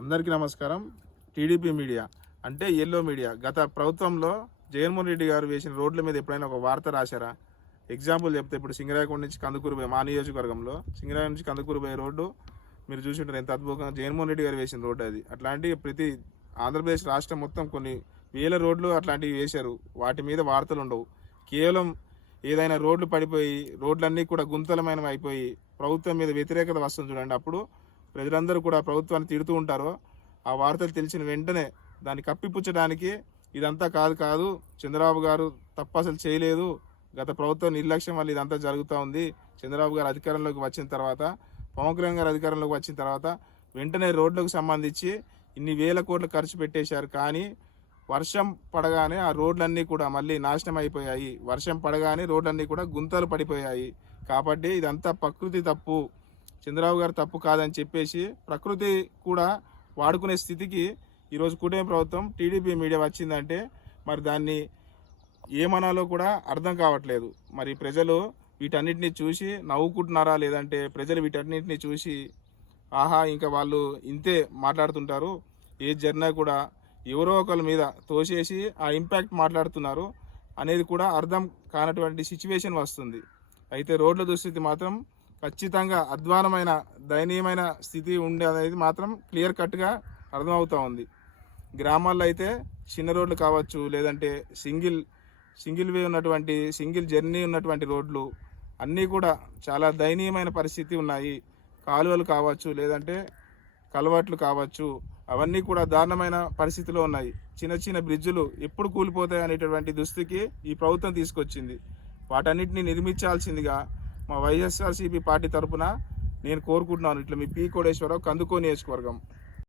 అందరికీ నమస్కారం. TDP media అంటే ఎల్లో మీడియా. గత ప్రభుత్వంలో జగన్మోహన్ రెడ్డి గారు వేసిన రోడ్ల మీద ఎప్పుడైనా ఒక వార్త రాశారా? ఎగ్జాంపుల్ చెప్తే ఇప్పుడు సింగరాయకొండ నుంచి కందుకూరు పోయే మా నియోజకవర్గంలో సింగరాయ నుంచి కందుకూరు పోయే రోడ్డు మీరు చూసింటారు ఎంత అద్భుతంగా జగన్మోహన్ రెడ్డి గారు వేసిన రోడ్డు అది. అట్లాంటి ప్రతి ఆంధ్రప్రదేశ్ రాష్ట్రం మొత్తం కొన్ని వేల రోడ్లు అట్లాంటివి వేశారు. వాటి మీద వార్తలు ఉండవు. కేవలం ఏదైనా రోడ్లు పడిపోయి రోడ్లన్నీ కూడా గుంతలమైన అయిపోయి ప్రభుత్వం మీద వ్యతిరేకత వస్తుంది చూడండి, అప్పుడు ప్రజలందరూ కూడా ప్రభుత్వాన్ని తిడుతూ ఉంటారో ఆ వార్తలు తెలిసిన వెంటనే దాన్ని కప్పిపుచ్చడానికి ఇదంతా కాదు చంద్రబాబు గారు తప్పు అసలు చేయలేదు, గత ప్రభుత్వం నిర్లక్ష్యం వల్ల ఇదంతా జరుగుతూ ఉంది, చంద్రబాబు గారు అధికారంలోకి వచ్చిన తర్వాత పవన్ కళ్యాణ్ గారు అధికారంలోకి వచ్చిన తర్వాత వెంటనే రోడ్లకు సంబంధించి ఇన్ని వేల కోట్లు ఖర్చు పెట్టేశారు, కానీ వర్షం పడగానే ఆ రోడ్లన్నీ కూడా మళ్ళీ నాశనం అయిపోయాయి, వర్షం పడగానే రోడ్లన్నీ కూడా గుంతలు పడిపోయాయి. కాబట్టి ఇదంతా ప్రకృతి తప్పు, చంద్రబాబు గారు తప్పు కాదని చెప్పేసి ప్రకృతి కూడా వాడుకునే స్థితికి ఈరోజు కూటమి ప్రభుత్వం టీడీపీ మీడియా వచ్చిందంటే మరి దాన్ని ఏమనాలో కూడా అర్థం కావట్లేదు. మరి ప్రజలు వీటన్నిటిని చూసి నవ్వుకుంటున్నారా, లేదంటే ప్రజలు వీటన్నిటిని చూసి ఆహా ఇంకా వాళ్ళు ఇంతే మాట్లాడుతుంటారు, ఏ జరిగినా కూడా ఎవరో ఒకరి మీద తోసేసి ఆ ఇంపాక్ట్ మాట్లాడుతున్నారు అనేది కూడా అర్థం కానటువంటి సిచ్యువేషన్ వస్తుంది. అయితే రోడ్ల దుస్థితి మాత్రం ఖచ్చితంగా అధ్వానమైన దయనీయమైన స్థితి ఉండే అనేది మాత్రం క్లియర్ కట్గా అర్థమవుతూ ఉంది. గ్రామాల్లో అయితే చిన్న రోడ్లు కావచ్చు, లేదంటే సింగిల్ వే ఉన్నటువంటి సింగిల్ జర్నీ ఉన్నటువంటి రోడ్లు అన్నీ కూడా చాలా దయనీయమైన పరిస్థితి ఉన్నాయి. కాలువలు కావచ్చు, లేదంటే కలవట్లు కావచ్చు, అవన్నీ కూడా దారుణమైన పరిస్థితిలో ఉన్నాయి. చిన్న చిన్న బ్రిడ్జులు ఎప్పుడు కూలిపోతాయి అనేటటువంటి దుస్థితికి ఈ ప్రభుత్వం తీసుకొచ్చింది. వాటన్నిటిని నిర్మించాల్సిందిగా మా వైఎస్ఆర్సీపీ పార్టీ తరఫున నేను కోరుకుంటున్నాను. ఇట్లా మీ పి కోడేశ్వరరావు, కందుకూరు నియోజకవర్గం.